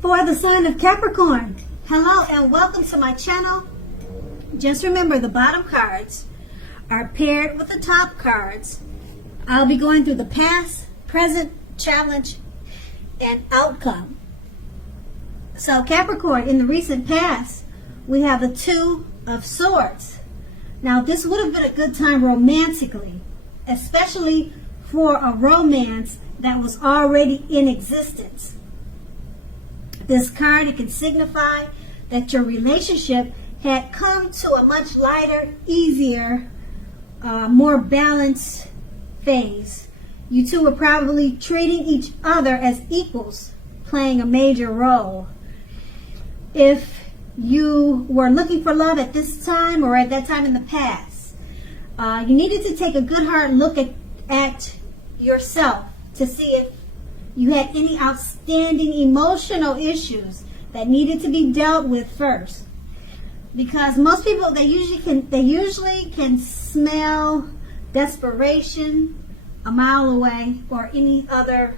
For the sign of Capricorn, hello and welcome to my channel. Just remember, the bottom cards are paired with the top cards. I'll be going through the past, present, challenge, and outcome. So Capricorn, in the recent past, we have the Two of Swords. Now this would have been a good time romantically, especially for a romance that was already in existence. This card, it can signify that your relationship had come to a much lighter, easier, more balanced phase. You two were probably treating each other as equals, playing a major role. If you were looking for love at this time or at that time in the past, you needed to take a good hard look at yourself to see if you had any outstanding emotional issues that needed to be dealt with first. Because most people, they usually can smell desperation a mile away, or any other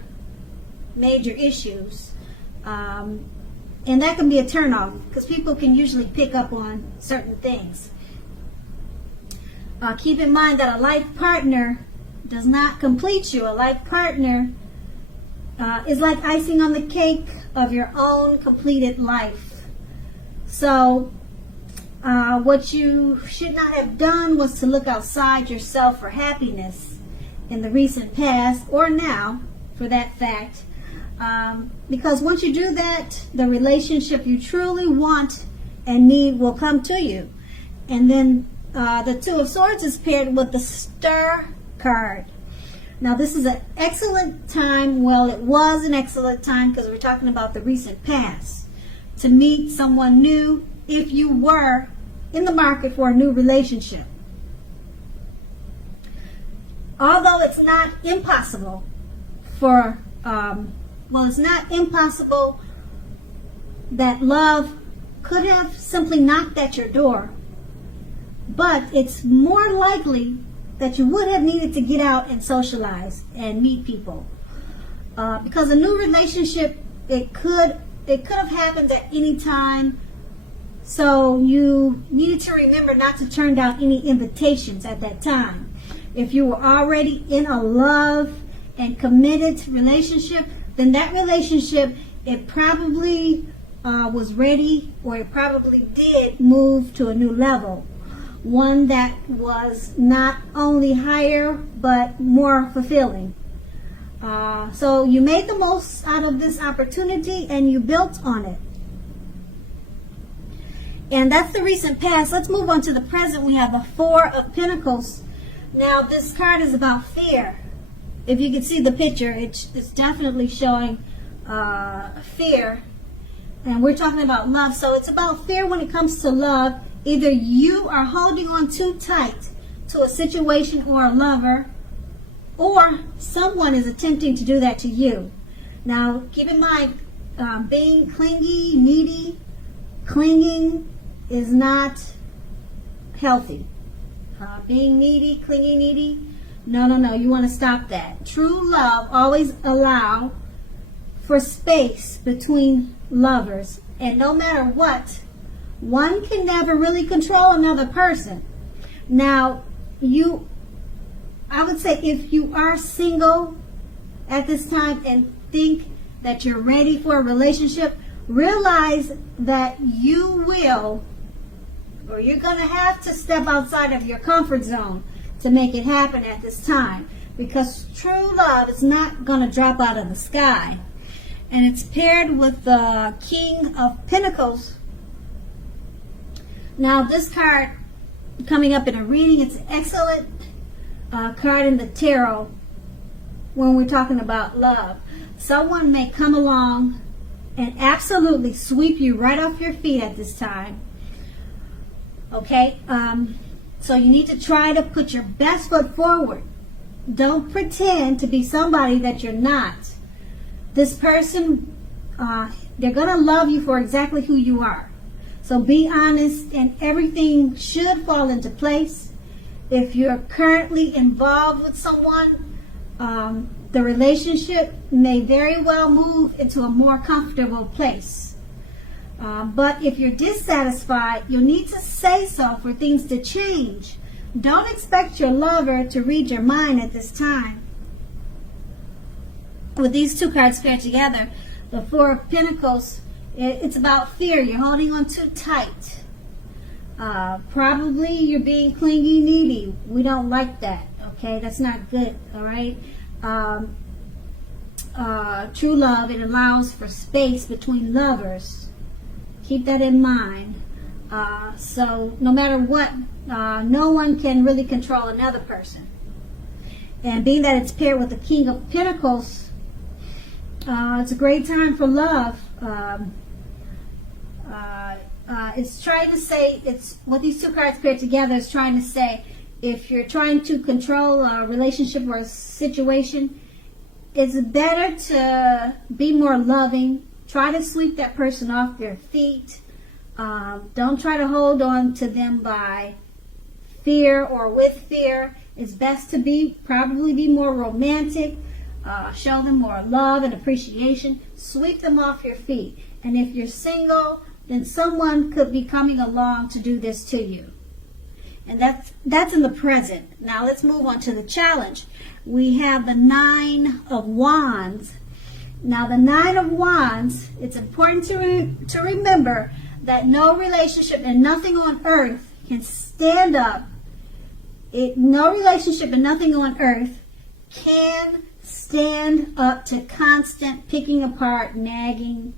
major issues. And that can be a turnoff because people can usually pick up on certain things. Keep in mind that a life partner does not complete you. A life partner is like icing on the cake of your own completed life. So what you should not have done was to look outside yourself for happiness in the recent past, or now for that fact. Because once you do that, the relationship you truly want and need will come to you. And then the Two of Swords is paired with the Stir card. Now this is an excellent time, well, it was an excellent time because we're talking about the recent past, to meet someone new if you were in the market for a new relationship. Although it's not impossible it's not impossible that love could have simply knocked at your door, but it's more likely that you would have needed to get out and socialize and meet people. Because a new relationship, it could have happened at any time. So you needed to remember not to turn down any invitations at that time. If you were already in a love and committed relationship, then that relationship, it probably was ready, or it probably did move to a new level. One that was not only higher, but more fulfilling. So you made the most out of this opportunity and you built on it. And that's the recent past. Let's move on to the present. We have the Four of Pentacles. Now this card is about fear. If you can see the picture, it's definitely showing fear. And we're talking about love. So it's about fear when it comes to love. Either you are holding on too tight to a situation or a lover, or someone is attempting to do that to you. Now, keep in mind, being clingy, needy, clinging is not healthy. Being needy, clingy, needy, no, you want to stop that. True love always allow for space between lovers, and no matter what, one can never really control another person. Now, I would say if you are single at this time and think that you're ready for a relationship, realize that you will, or you're going to have to step outside of your comfort zone to make it happen at this time. Because true love is not going to drop out of the sky. And it's paired with the King of Pentacles. Now this card coming up in a reading, it's an excellent card in the tarot when we're talking about love. Someone may come along and absolutely sweep you right off your feet at this time. Okay, so you need to try to put your best foot forward. Don't pretend to be somebody that you're not. This person, they're going to love you for exactly who you are. So be honest, and everything should fall into place. If you're currently involved with someone, the relationship may very well move into a more comfortable place. But if you're dissatisfied, you'll need to say so for things to change. Don't expect your lover to read your mind at this time. With these two cards paired together, the Four of Pentacles, it's about fear. You're holding on too tight. Probably you're being clingy, needy. We don't like that. Okay, that's not good. All right. True love, it allows for space between lovers. Keep that in mind. So no matter what, no one can really control another person. And being that it's paired with the King of Pentacles, it's a great time for love. It's trying to say, it's what these two cards paired together is trying to say, if you're trying to control a relationship or a situation, it's better to be more loving. Try to sweep that person off their feet. Don't try to hold on to them by fear or with fear. It's best to probably be more romantic. Show them more love and appreciation. Sweep them off your feet. And if you're single, then someone could be coming along to do this to you. And that's in the present. Now let's move on to the challenge. We have the Nine of Wands. Now the Nine of Wands, it's important to remember that no relationship and nothing on earth can stand up. No relationship and nothing on earth can stand up to constant picking apart, nagging,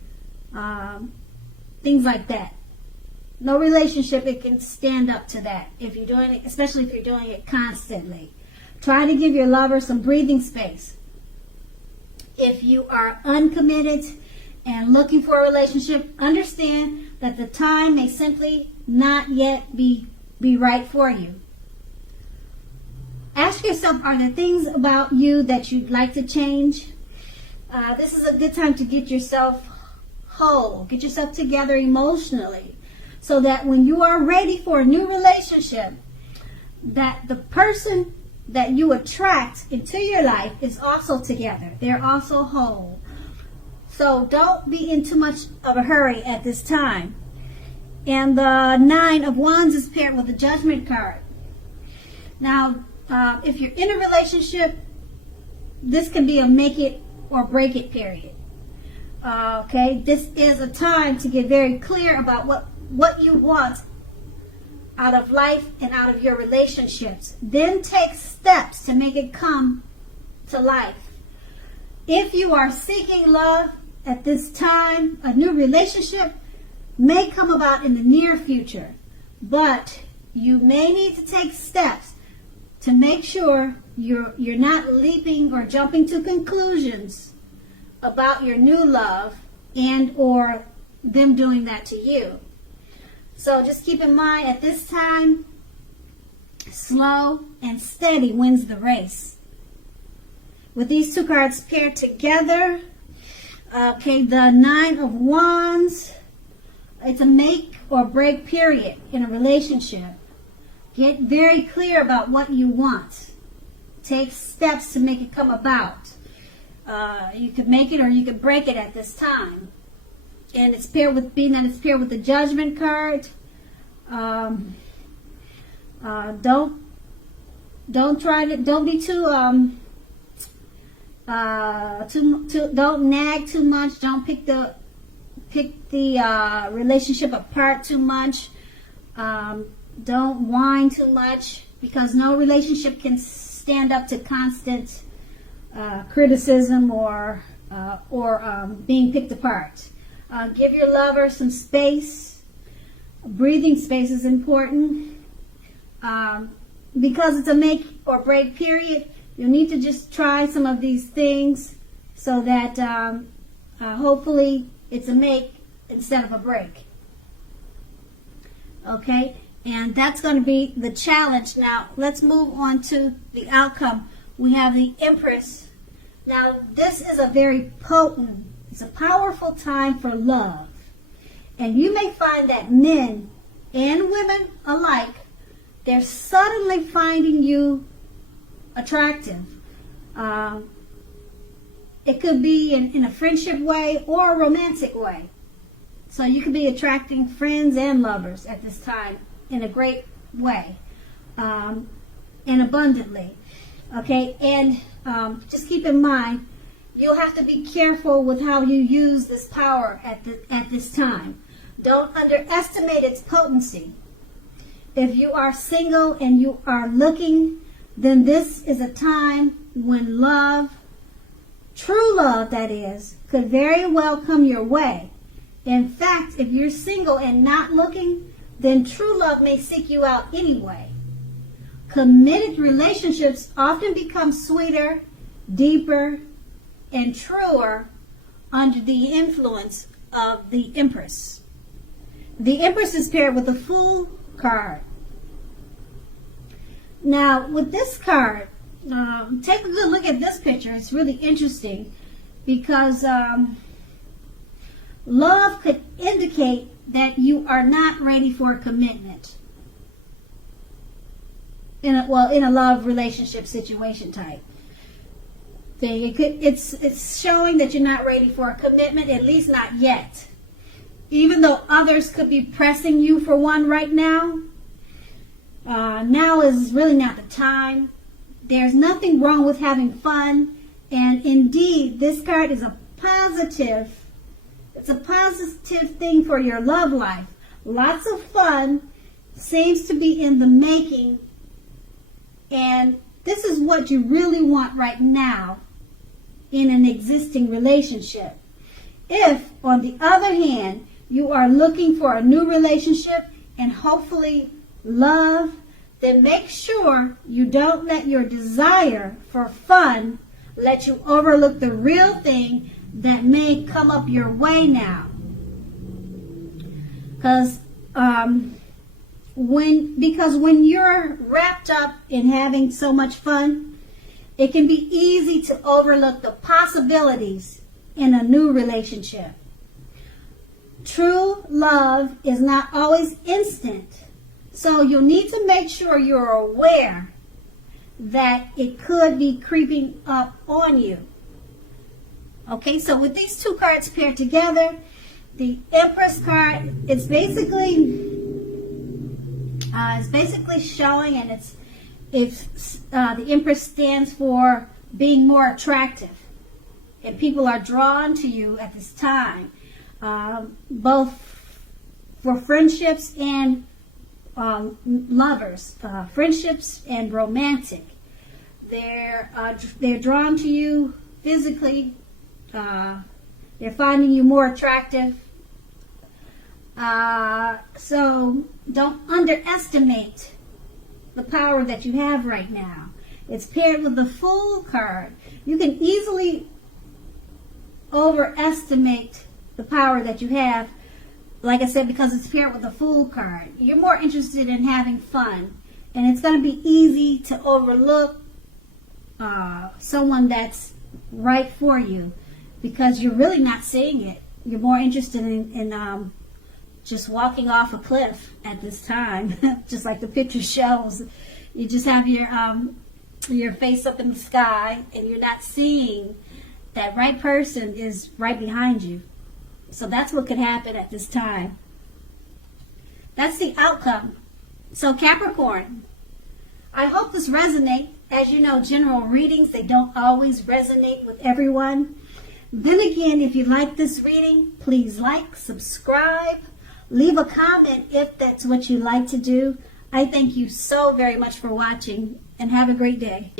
things like that. No relationship, it can stand up to that if you're doing it, especially if you're doing it constantly. Try to give your lover some breathing space. If you are uncommitted and looking for a relationship, understand that the time may simply not yet be right for you. Ask yourself, are there things about you that you'd like to change? This is a good time to get yourself whole, get yourself together emotionally, so that when you are ready for a new relationship, that the person that you attract into your life is also together. They're also whole. So don't be in too much of a hurry at this time. And the Nine of Wands is paired with the Judgment card. Now, if you're in a relationship, this can be a make it or break it period. Okay, this is a time to get very clear about what you want out of life and out of your relationships. Then take steps to make it come to life. If you are seeking love at this time, a new relationship may come about in the near future, but you may need to take steps to make sure you're not leaping or jumping to conclusions about your new love and or them doing that to you. So just keep in mind, at this time, slow and steady wins the race. With these two cards paired together, okay, the Nine of Wands, it's a make or break period in a relationship. Get very clear about what you want. Take steps to make it come about. You could make it or you could break it at this time. And it's paired with, being that it's paired with the Judgment card, don't be too don't nag too much. Don't pick the relationship apart too much. Don't whine too much, because no relationship can stand up to constant criticism or being picked apart. Give your lover some space. Breathing space is important. Because it's a make or break period, you'll need to just try some of these things so that hopefully it's a make instead of a break. Okay, and that's going to be the challenge. Now, let's move on to the outcome. We have the Empress. Now, this is a very potent, it's a powerful time for love. And you may find that men and women alike, they're suddenly finding you attractive. It could be in a friendship way or a romantic way. So you could be attracting friends and lovers at this time in a great way, and abundantly. Okay, and just keep in mind, you'll have to be careful with how you use this power at this time. Don't underestimate its potency. If you are single and you are looking, then this is a time when love, true love that is, could very well come your way. In fact, if you're single and not looking, then true love may seek you out anyway. Committed relationships often become sweeter, deeper, and truer under the influence of the Empress. The Empress is paired with the Fool card. Now, with this card, take a good look at this picture. It's really interesting because love could indicate that you are not ready for a commitment in a love relationship situation type thing. It's showing that you're not ready for a commitment, at least not yet. Even though others could be pressing you for one right now, now is really not the time. There's nothing wrong with having fun, and indeed, this card is a positive. It's a positive thing for your love life. Lots of fun seems to be in the making, and this is what you really want right now in an existing relationship. If, on the other hand, you are looking for a new relationship and hopefully love, then make sure you don't let your desire for fun let you overlook the real thing that may come up your way now. Because when you're wrapped up in having so much fun, it can be easy to overlook the possibilities in a new relationship. True love is not always instant, so you'll need to make sure you're aware that it could be creeping up on you. Okay, so with these two cards paired together, the Empress card, it's basically showing, and the Empress stands for being more attractive, and people are drawn to you at this time, both for friendships and lovers, friendships and romantic. They're drawn to you physically. They're finding you more attractive. So don't underestimate the power that you have right now. It's paired with the Fool card. You can easily overestimate the power that you have, like I said, because it's paired with the Fool card. You're more interested in having fun, and it's going to be easy to overlook someone that's right for you because you're really not seeing it. You're more interested in just walking off a cliff at this time, just like the picture shows. You just have your face up in the sky, and you're not seeing that right person is right behind you. So that's what could happen at this time. That's the outcome. So Capricorn, I hope this resonates. As you know, general readings, they don't always resonate with everyone. Then again, if you like this reading, please like, subscribe, leave a comment if that's what you like to do. I thank you so very much for watching, and have a great day.